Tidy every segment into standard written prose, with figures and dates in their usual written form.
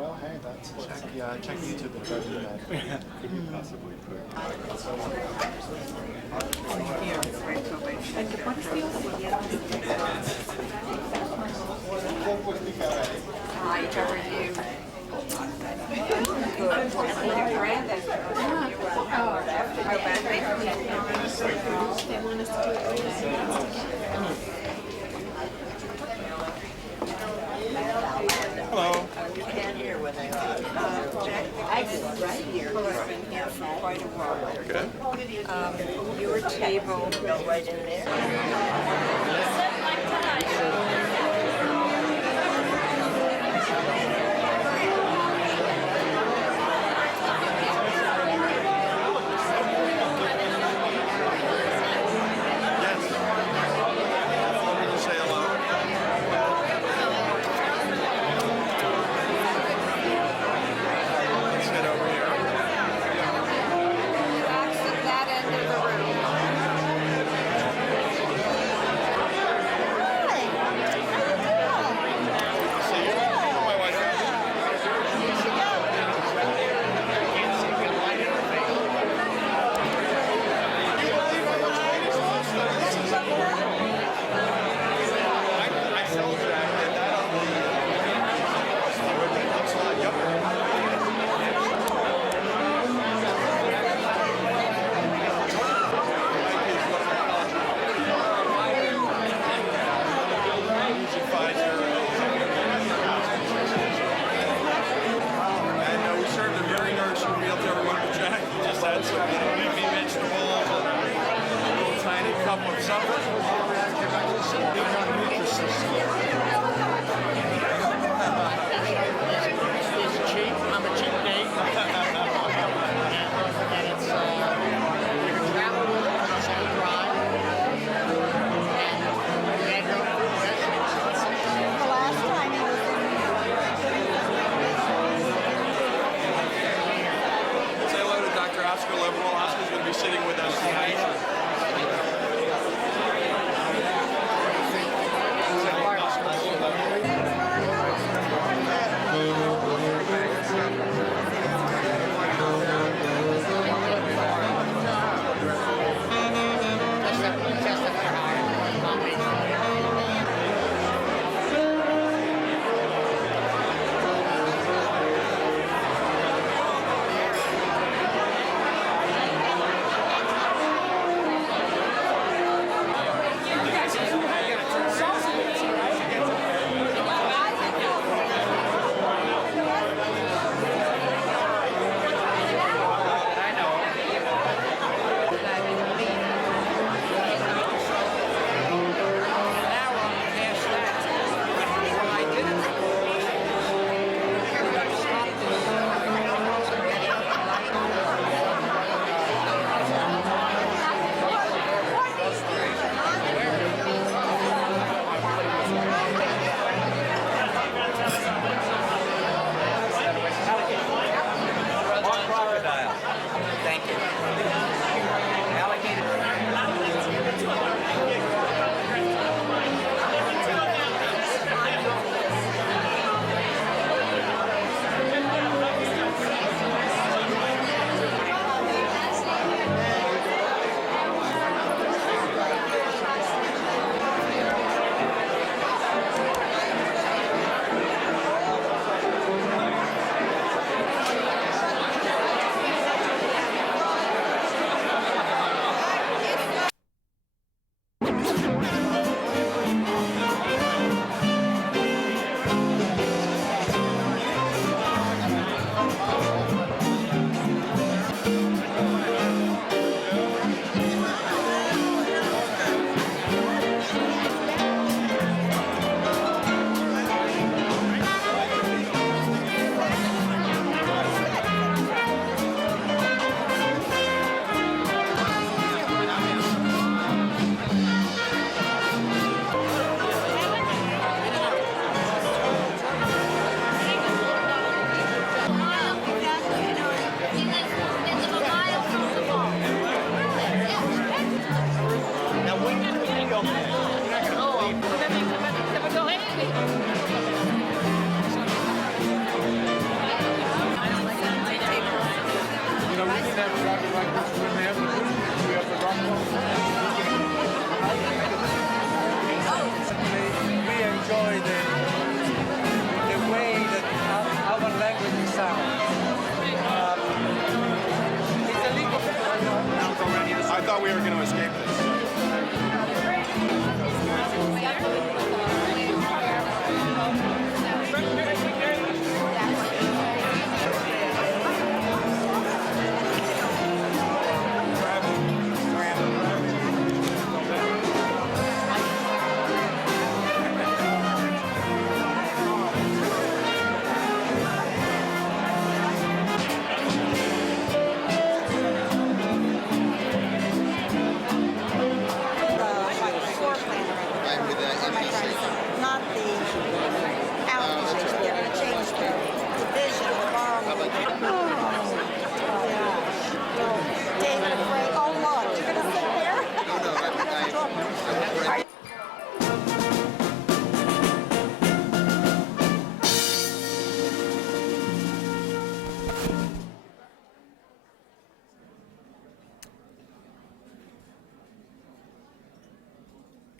Well, hey, that's what's yeah. Check YouTube and try to do that. Could you possibly put? Hi, how are you? Good. Brandon. They want us to do it Hello. You can't hear when they are. I've been right here. I've been here for quite a while. Good. Your table. Go right in there. Say hello. Let's head over here. Exit that end of the room.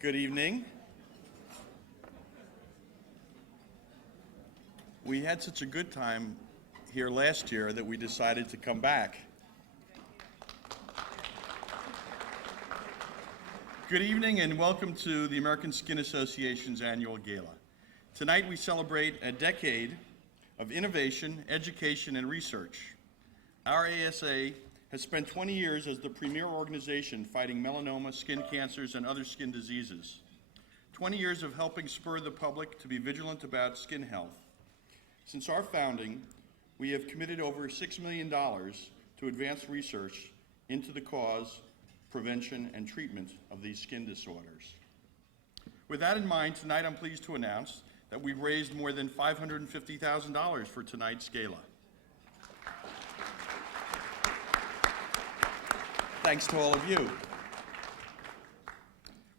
Good evening. We had such a good time here last year that we decided to come back. Good evening and welcome to the American Skin Association's annual gala. Tonight we celebrate a decade of innovation, education, and research. Our ASA has spent 20 years as the premier organization fighting melanoma, skin cancers, and other skin diseases. 20 years of helping spur the public to be vigilant about skin health. Since our founding, we have committed over $6 million to advance research into the cause, prevention, and treatment of these skin disorders. With that in mind, tonight I'm pleased to announce that we've raised more than $550,000 for tonight's gala. Thanks to all of you.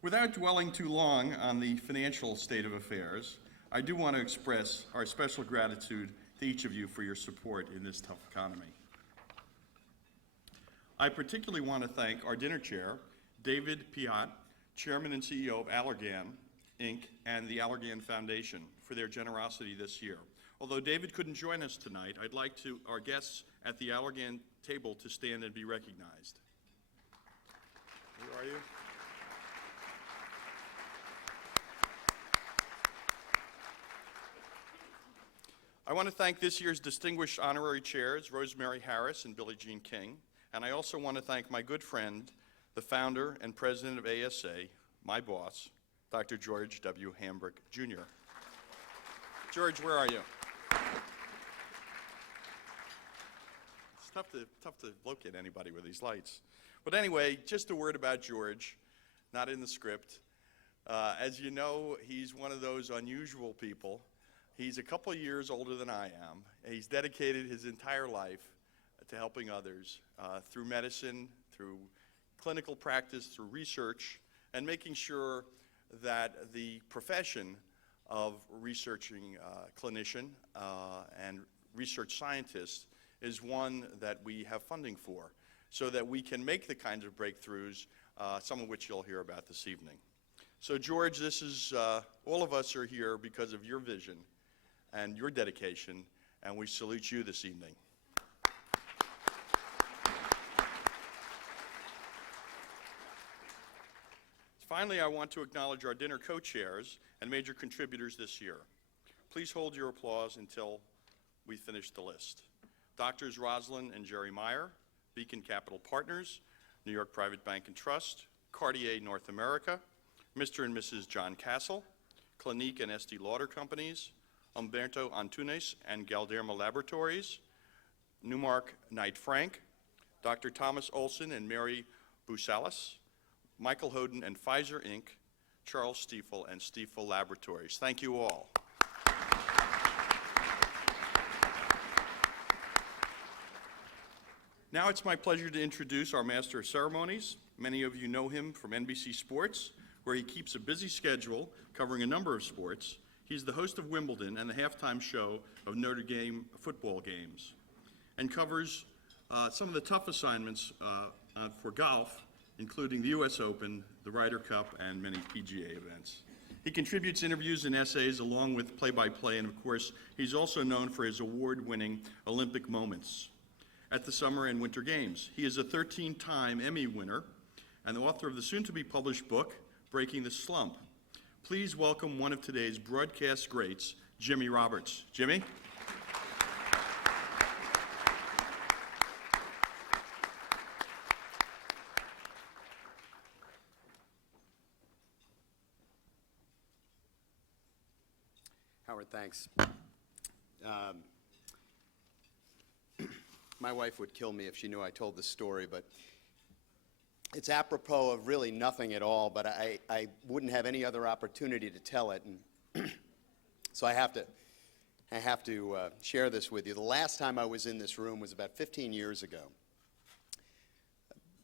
Without dwelling too long on the financial state of affairs, I do want to express our special gratitude to each of you for your support in this tough economy. I particularly want to thank our dinner chair, David Piat, Chairman and CEO of Allergan, Inc., and the Allergan Foundation for their generosity this year. Although David couldn't join us tonight, I'd like our guests at the Allergan table to stand and be recognized. Who are you? I want to thank this year's distinguished honorary chairs, Rosemary Harris and Billie Jean King, and I also want to thank my good friend, the founder and president of ASA, my boss, Dr. George W. Hambrick, Jr. George, where are you? It's tough to locate anybody with these lights. But anyway, just a word about George, not in the script. As you know, he's one of those unusual people. He's a couple years older than I am. He's dedicated his entire life to helping others through medicine, through clinical practice, through research, and making sure that the profession of researching clinician and research scientist is one that we have funding for, so that we can make the kinds of breakthroughs, some of which you'll hear about this evening. So George, this is, all of us are here because of your vision and your dedication, and we salute you this evening. Finally, I want to acknowledge our dinner co-chairs and major contributors this year. Please hold your applause until we finish the list. Doctors Rosalind and Jerry Meyer, Beacon Capital Partners, New York Private Bank and Trust, Cartier North America, Mr. and Mrs. John Castle, Clinique and Estee Lauder Companies, Umberto Antunes and Galderma Laboratories, Newmark Knight Frank, Dr. Thomas Olson and Mary Busalis, Michael Hoden and Pfizer Inc., Charles Stiefel and Stiefel Laboratories. Thank you all. Now it's my pleasure to introduce our Master of Ceremonies. Many of you know him from NBC Sports, where he keeps a busy schedule covering a number of sports. He's the host of Wimbledon and the halftime show of Notre Dame football games, and covers some of the tough assignments for golf, including the U.S. Open, the Ryder Cup, and many PGA events. He contributes interviews and essays along with play-by-play, and of course, he's also known for his award-winning Olympic moments at the Summer and Winter Games. He is a 13-time Emmy winner and the author of the soon-to-be-published book, Breaking the Slump. Please welcome one of today's broadcast greats, Jimmy Roberts. Jimmy? Howard, thanks. My wife would kill me if she knew I told this story, but it's apropos of really nothing at all, but I wouldn't have any other opportunity to tell it, and so I have to share this with you. The last time I was in this room was about 15 years ago.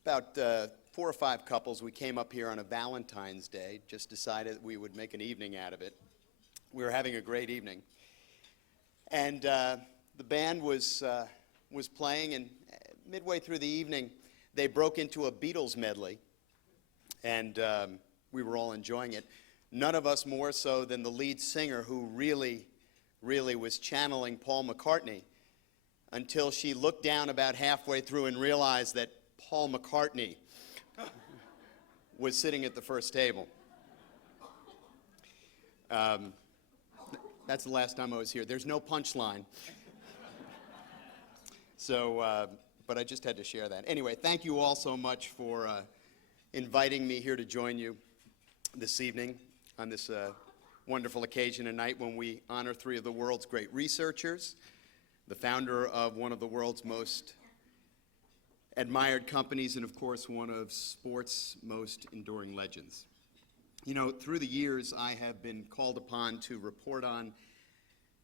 About 4 or 5 couples, we came up here on a Valentine's Day, just decided that we would make an evening out of it. We were having a great evening, and the band was playing, and midway through the evening, they broke into a Beatles medley, and we were all enjoying it. None of us more so than the lead singer, who really was channeling Paul McCartney, until she looked down about halfway through and realized that Paul McCartney was sitting at the first table. That's the last time I was here. There's no punchline. So, but I just had to share that. Anyway, thank you all so much for inviting me here to join you this evening on this wonderful occasion, a night when we honor three of the world's great researchers, the founder of one of the world's most admired companies, and of course, one of sports' most enduring legends. You know, through the years, I have been called upon to report on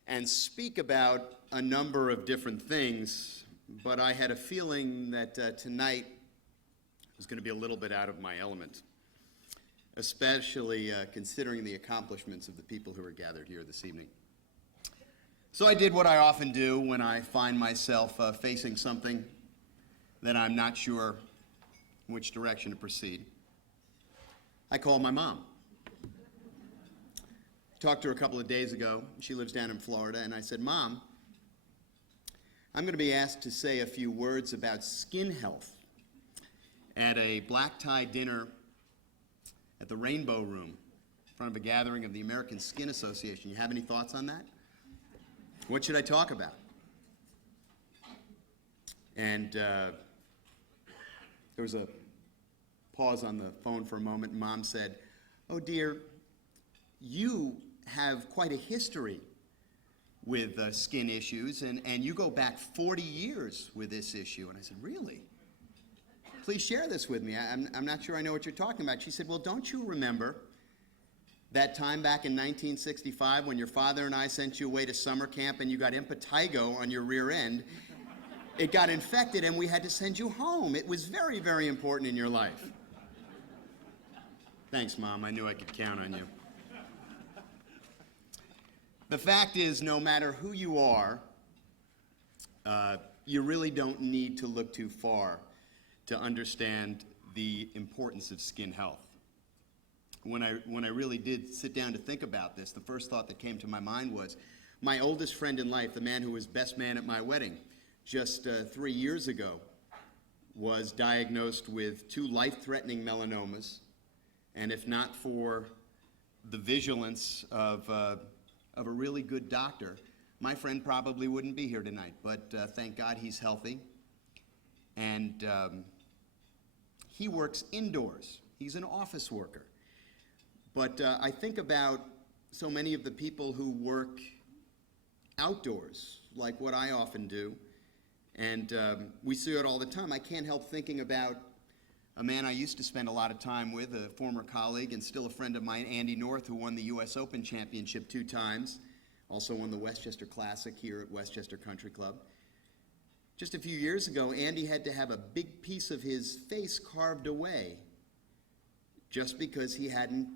and speak about a number of different things, but I had a feeling that tonight was going to be a little bit out of my element, especially considering the accomplishments of the people who are gathered here this evening. So I did what I often do when I find myself facing something that I'm not sure which direction to proceed. I called my mom. Talked to her a couple of days ago. She lives down in Florida, and I said, Mom, I'm going to be asked to say a few words about skin health at a black tie dinner at the Rainbow Room in front of a gathering of the American Skin Association. You have any thoughts on that? What should I talk about? And there was a pause on the phone for a moment, and Mom said, oh dear, you have quite a history with skin issues, and you go back 40 years with this issue. And I said, really? Please share this with me. I'm not sure I know what you're talking about. She said, well, don't you remember that time back in 1965 when your father and I sent you away to summer camp and you got impetigo on your rear end? It got infected and we had to send you home. It was very, very important in your life. Thanks, Mom. I knew I could count on you. The fact is, no matter who you are, you really don't need to look too far to understand the importance of skin health. When I really did sit down to think about this, the first thought that came to my mind was my oldest friend in life, the man who was best man at my wedding, just 3 years ago, was diagnosed with 2 life-threatening melanomas, and if not for the vigilance of a really good doctor, my friend probably wouldn't be here tonight. But thank God he's healthy, and he works indoors. He's an office worker. But I think about so many of the people who work outdoors, like what I often do, and we see it all the time. I can't help thinking about a man I used to spend a lot of time with, a former colleague and still a friend of mine, Andy North, who won the U.S. Open Championship 2 times, also won the Westchester Classic here at Westchester Country Club. Just a few years ago, Andy had to have a big piece of his face carved away just because he hadn't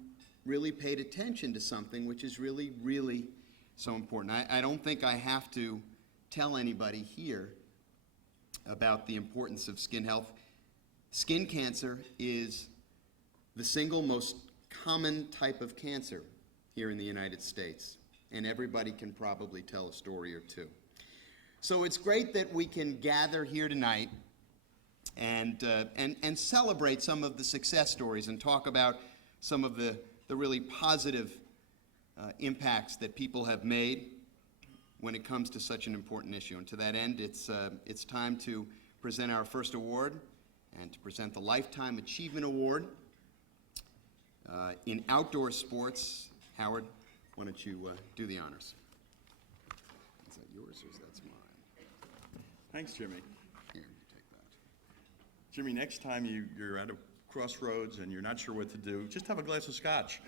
really paid attention to something which is really, really so important. I don't think I have to tell anybody here about the importance of skin health. Skin cancer is the single most common type of cancer here in the United States, and everybody can probably tell a story or two. So it's great that we can gather here tonight and celebrate some of the success stories and talk about some of the really positive impacts that people have made when it comes to such an important issue. And to that end, it's time to present our first award and to present the Lifetime Achievement Award in outdoor sports. Howard, why don't you do the honors? Is that yours or is that mine? Thanks, Jimmy. Here, take that. Jimmy, next time you're at a crossroads and you're not sure what to do, just have a glass of scotch.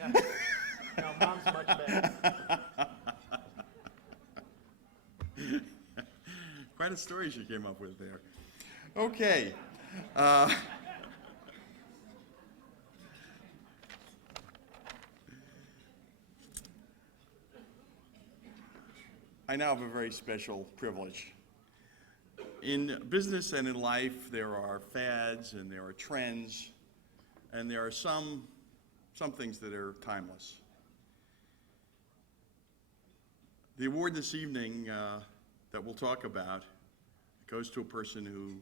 No, Mom's much better. Quite a story she came up with there. Okay. I now have a very special privilege. In business and in life, there are fads and there are trends, and there are some some things that are timeless. The award this evening that we'll talk about goes to a person who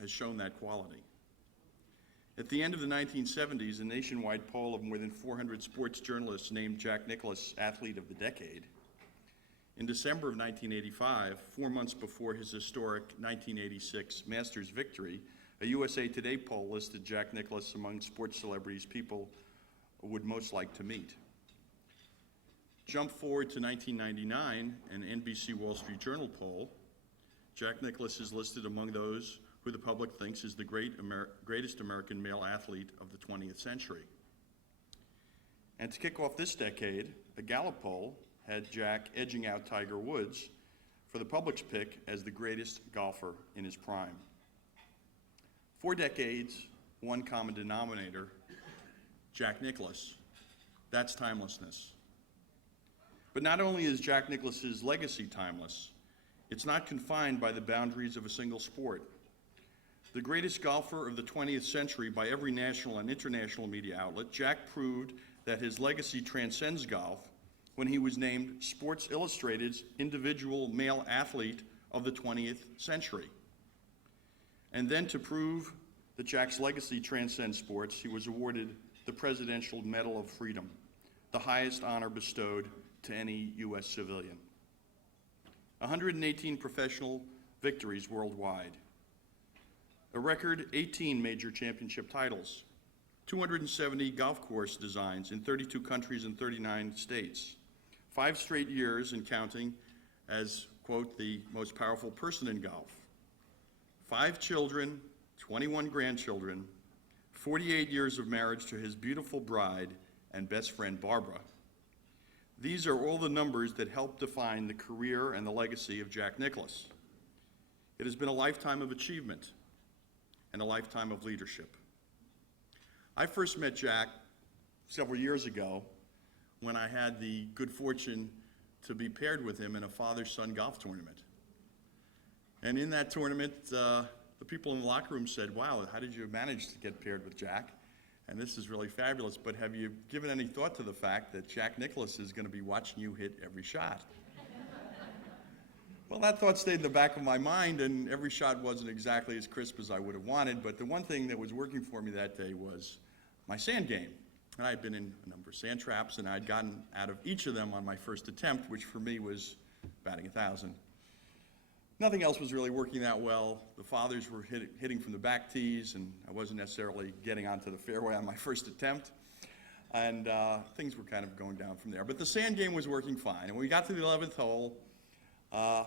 has shown that quality. At the end of the 1970s, a nationwide poll of more than 400 sports journalists named Jack Nicklaus Athlete of the Decade. In December of 1985, 4 months before his historic 1986 Masters victory, a USA Today poll listed Jack Nicklaus among sports celebrities people would most like to meet. Jump forward to 1999, an NBC Wall Street Journal poll. Jack Nicklaus is listed among those who the public thinks is the greatest American male athlete of the 20th century. And to kick off this decade, a Gala poll had Jack edging out Tiger Woods for the public's pick as the greatest golfer in his prime. 4 decades, one common denominator, Jack Nicklaus. That's timelessness. But not only is Jack Nicklaus's legacy timeless, it's not confined by the boundaries of a single sport. The greatest golfer of the 20th century by every national and international media outlet, Jack proved that his legacy transcends golf when he was named Sports Illustrated's individual male athlete of the 20th century. And then to prove that Jack's legacy transcends sports, he was awarded the Presidential Medal of Freedom, the highest honor bestowed to any U.S. civilian. 118 professional victories worldwide, a record 18 major championship titles, 270 golf course designs in 32 countries and 39 states, 5 straight years and counting as, quote, the most powerful person in golf, 5 children, 21 grandchildren, 48 years of marriage to his beautiful bride and best friend Barbara. These are all the numbers that help define the career and the legacy of Jack Nicklaus. It has been a lifetime of achievement and a lifetime of leadership. I first met Jack several years ago when I had the good fortune to be paired with him in a father-son golf tournament. And in that tournament, the people in the locker room said, "Wow, how did you manage to get paired with Jack? And this is really fabulous, but have you given any thought to the fact that Jack Nicklaus is going to be watching you hit every shot?" Well, that thought stayed in the back of my mind, and every shot wasn't exactly as crisp as I would have wanted, but the one thing that was working for me that day was my sand game. And I had been in a number of sand traps, and I'd gotten out of each of them on my first attempt, which for me was batting 1,000. Nothing else was really working that well. The fathers were hitting from the back tees, and I wasn't necessarily getting onto the fairway on my first attempt. And things were kind of going down from there. But the sand game was working fine. And when we got to the 11th hole, I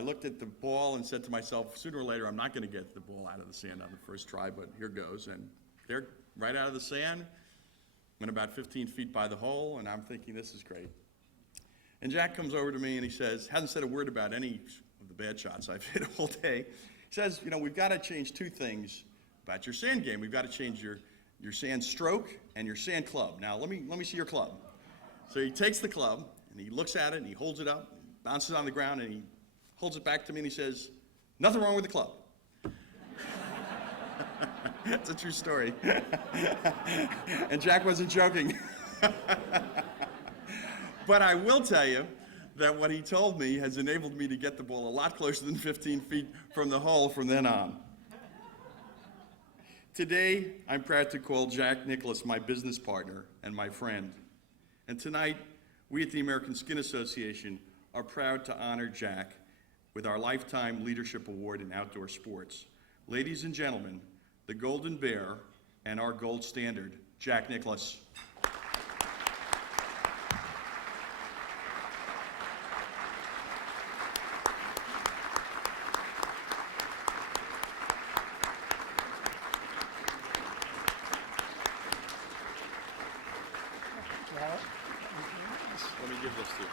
looked at the ball and said to myself, sooner or later, I'm not going to get the ball out of the sand on the first try, but here goes. And they're right out of the sand. Went about 15 feet by the hole, and I'm thinking, this is great. And Jack comes over to me and he says, hasn't said a word about any of the bad shots I've hit all day. He says, you know, we've got to change 2 things about your sand game. We've got to change your sand stroke and your sand club. Now, let me see your club. So he takes the club and he looks at it and he holds it up, bounces on the ground, and he holds it back to me and he says, "Nothing wrong with the club." That's a true story. And Jack wasn't joking. But I will tell you that what he told me has enabled me to get the ball a lot closer than 15 feet from the hole from then on. Today, I'm proud to call Jack Nicklaus my business partner and my friend. And tonight, we at the American Skin Association are proud to honor Jack with our Lifetime Leadership Award in Outdoor Sports. Ladies and gentlemen, the Golden Bear and our gold standard, Jack Nicklaus. Let me give this to you.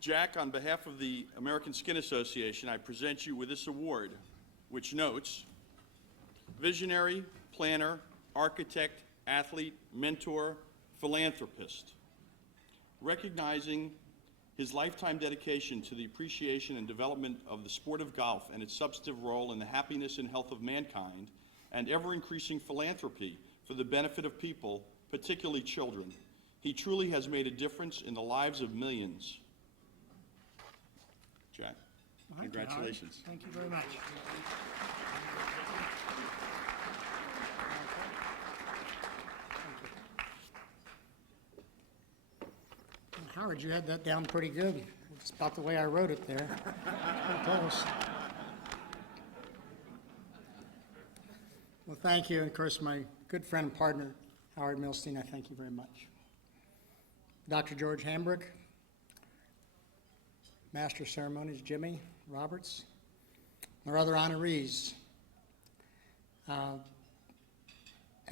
Jack, on behalf of the American Skin Association, I present you with this award, which notes visionary, planner, architect, athlete, mentor, philanthropist, recognizing His lifetime dedication to the appreciation and development of the sport of golf and its substantive role in the happiness and health of mankind, and ever-increasing philanthropy for the benefit of people, particularly children. He truly has made a difference in the lives of millions. Jack, Thank you, Howard. congratulations. Thank you very much. Howard, you had that down pretty good. It's about the way I wrote it there. Pretty close. Well, thank you, and of course, my good friend and partner, Howard Milstein, I thank you very much. Dr. George Hambrick, Master of Ceremonies Jimmy Roberts, our other honorees, and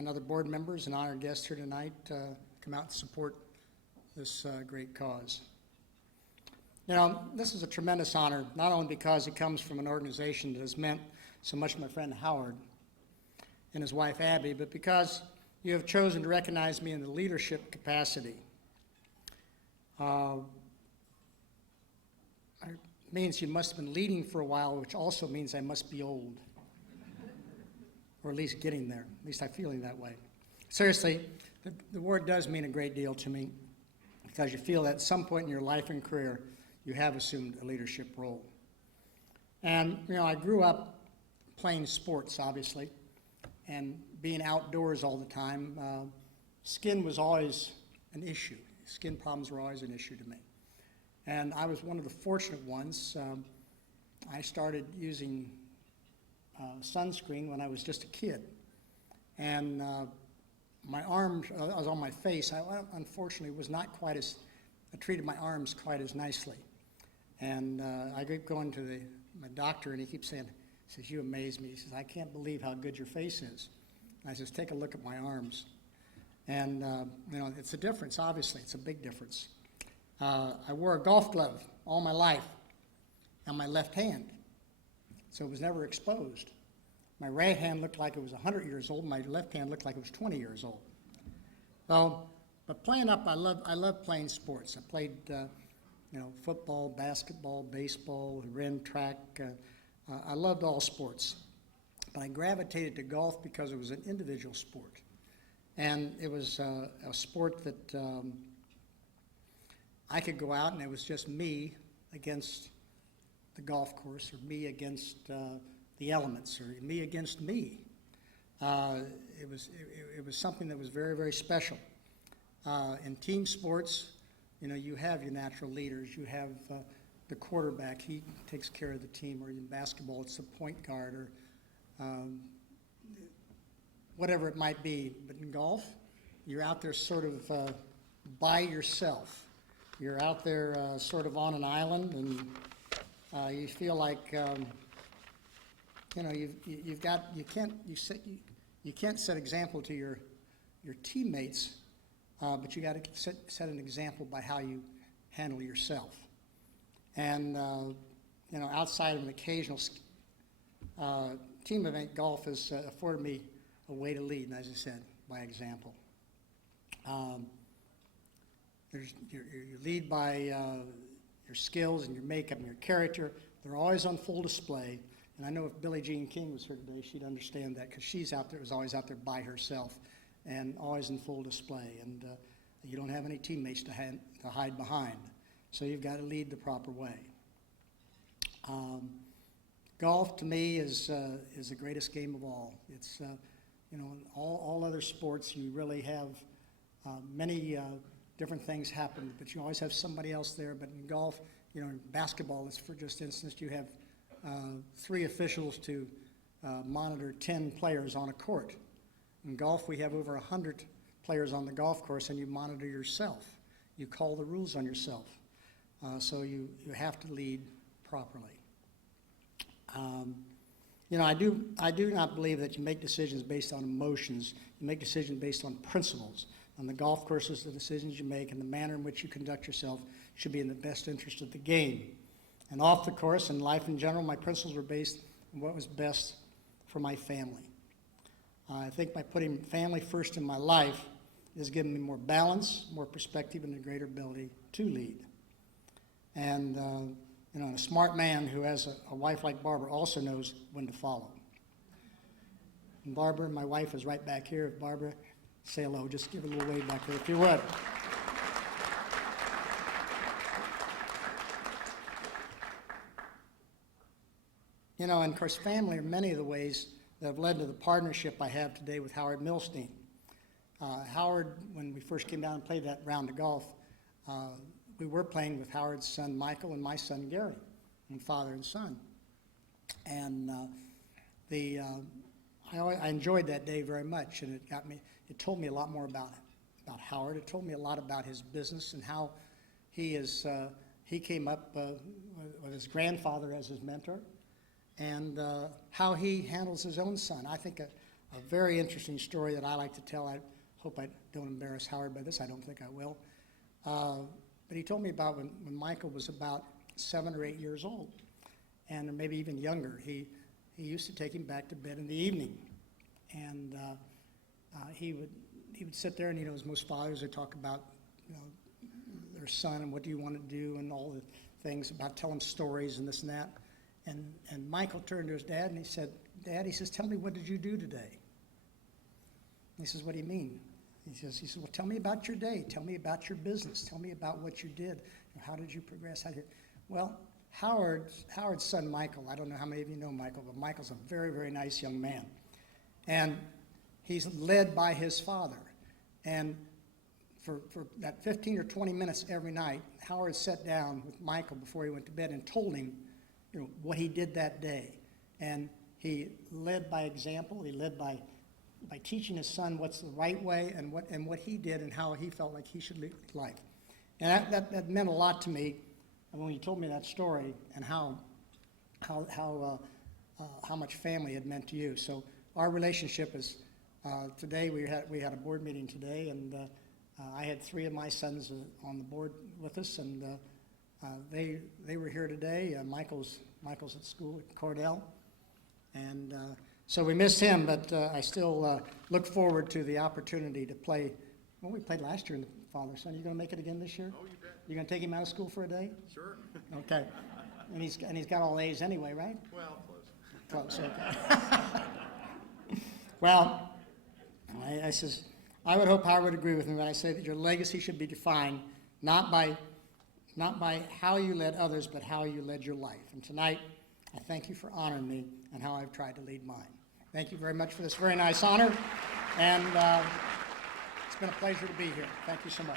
other board members and honored guests here tonight come out and support this great cause. You know, this is a tremendous honor, not only because it comes from an organization that has meant so much to my friend Howard and his wife Abby, but because you have chosen to recognize me in the leadership capacity. It means you must have been leading for a while, which also means I must be old, or at least getting there. At least I'm feeling that way. Seriously, the word does mean a great deal to me, because you feel that at some point in your life and career, you have assumed a leadership role. And, you know, I grew up playing sports, obviously, and being outdoors all the time. Skin was always an issue. Skin problems were always an issue to me. And I was one of the fortunate ones. I started using sunscreen when I was just a kid. And my arms, I was on my face. I unfortunately was not quite as, I treated my arms quite as nicely. And I keep going to my doctor, and he keeps saying, he says, "You amaze me." He says, "I can't believe how good your face is." And I says, "Take a look at my arms." And, you know, it's a difference, obviously. It's a big difference. I wore a golf glove all my life on my left hand, so it was never exposed. My right hand looked like it was 100 years old, and my left hand looked like it was 20 years old. Well, but playing up, I love playing sports. I played, you know, football, basketball, baseball, ran track. I loved all sports. But I gravitated to golf because it was an individual sport. And it was a sport that I could go out and it was just me against the golf course, or me against the elements, or me against me. It was something that was very, very special. In team sports, you know, you have your natural leaders. You have the quarterback. He takes care of the team. Or in basketball, it's the point guard, or whatever it might be. But in golf, you're out there sort of by yourself. You're out there sort of on an island, and you feel like you know you can't set example to your teammates, but you got to set an example by how you handle yourself. And you know, outside of an occasional team event, golf has afforded me a way to lead, and as I said, by example. You lead by your skills and your makeup and your character. They're always on full display. And I know if Billie Jean King was here today, she'd understand that, because she's out there, was always out there by herself and always in full display. And you don't have any teammates to hide behind. So you've got to lead the proper way. Golf, to me, is the greatest game of all. It's, you know, in all other sports, you really have many different things happen, but you always have somebody else there. But in golf, you know, in basketball, it's for just instance, you have 3 officials to monitor 10 players on a court. In golf, we have over 100 players on the golf course, and you monitor yourself. You call the rules on yourself. So you have to lead properly. You know, I do not believe that you make decisions based on emotions. You make decisions based on principles. On the golf courses, the decisions you make and the manner in which you conduct yourself should be in the best interest of the game. And off the course and life in general, my principles were based on what was best for my family. I think by putting family first in my life has given me more balance, more perspective, and a greater ability to lead. And, you know, and a smart man who has a wife like Barbara also knows when to follow. And Barbara, my wife, is right back here. If Barbara, say hello. Just give a little wave back there, if you would. You know, and of course, family are many of the ways that have led to the partnership I have today with Howard Milstein. Howard, when we first came down and played that round of golf, we were playing with Howard's son Michael and my son Gary, and father and son. And I enjoyed that day very much, and it told me a lot more about Howard. It told me a lot about his business and how he came up with his grandfather as his mentor, and how he handles his own son. I think a very interesting story that I like to tell. I hope I don't embarrass Howard by this. I don't think I will. But he told me about when Michael was about 7 or 8 years old, and maybe even younger. He used to take him back to bed in the evening, and he would sit there, and you know, as most fathers, they talk about, you know, their son and what do you want to do and all the things about telling stories and this and that. And Michael turned to his dad and he said, "Dad," he says, "tell me, what did you do today?" And he says, "What do you mean?" He says, "Well, tell me about your day. Tell me about your business. Tell me about what you did. How did you progress? Well, Howard's son, Michael, I don't know how many of you know Michael, but Michael's a very, very nice young man. And he's led by his father. And for that 15 or 20 minutes every night, Howard sat down with Michael before he went to bed and told him, you know, what he did that day. And he led by example. He led by teaching his son what's the right way and what he did and how he felt like he should live life. And that meant a lot to me when you told me that story and how much family had meant to you. So our relationship is, today we had a board meeting today, and I had 3 of my sons on the board with us, and they were here today. Michael's at school at Cornell, and so we missed him, but I still look forward to the opportunity to play. Well, we played last year in the father-son. Are you going to make it again this year? Oh, you bet. You going to take him out of school for a day? Sure. Okay. And he's got all A's anyway, right? Well, close. Close, okay. Well, I says, I would hope Howard would agree with me when I say that your legacy should be defined not by how you led others, but how you led your life. And tonight, I thank you for honoring me and how I've tried to lead mine. Thank you very much for this very nice honor, and it's been a pleasure to be here. Thank you so much.